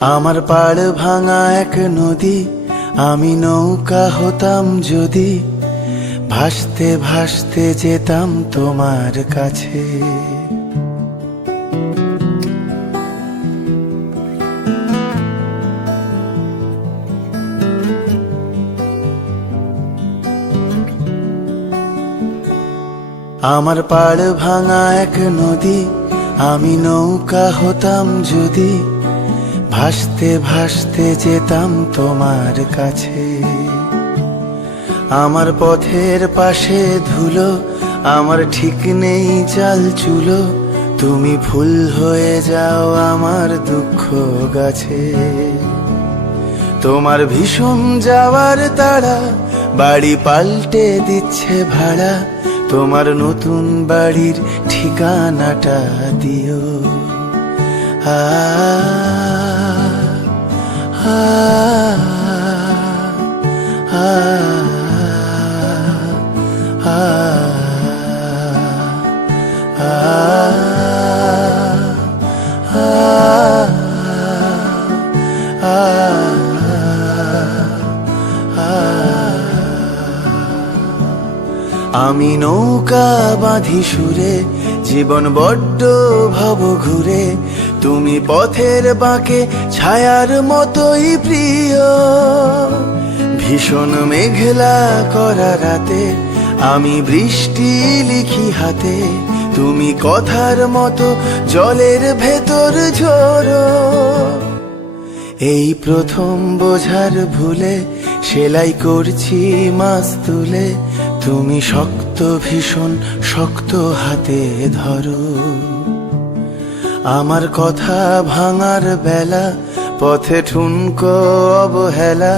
আমার পাড় ভাঙা এক নদী, আমি নৌকা হতাম যদি, ভাসতে ভাসতে যেতাম তোমার কাছে। আমার পাড় ভাঙা এক নদী, আমি নৌকা হতাম যদি, ভাসতে ভাসতে যেতাম তোমার কাছে। আমার পথের পাশে ধুলো, আমার ঠিক নেই চাল চুলো, তুমি ফুল হয়ে যাও আমার দুঃখ গাছে। তোমার ভীষণ যাওয়ার তাড়া, বাড়ি পাল্টে দিচ্ছে ভাড়া, তোমার নতুন বাড়ির ঠিকানাটা দিও। আ আ আ আমি নৌকা বাঁধি সুরে, জীবন বড্ড ভব ঘুরে, তুমি পথের বাঁকে ছায়ার মতোই প্রিয়। ভীষণ মেঘলা করা রাতে, আমি বৃষ্টি লিখি হাতে, তুমি কথার মতো জলের ভেতর ঝরো। এই প্রথম বোঝার ভুলে, সেলাই করছি মাছ তুলে, তুমি শক্ত ভীষণ শক্ত হাতে ধরো। আমার কথা ভাঙার বেলা, পথে ঠুনকো অবহেলা।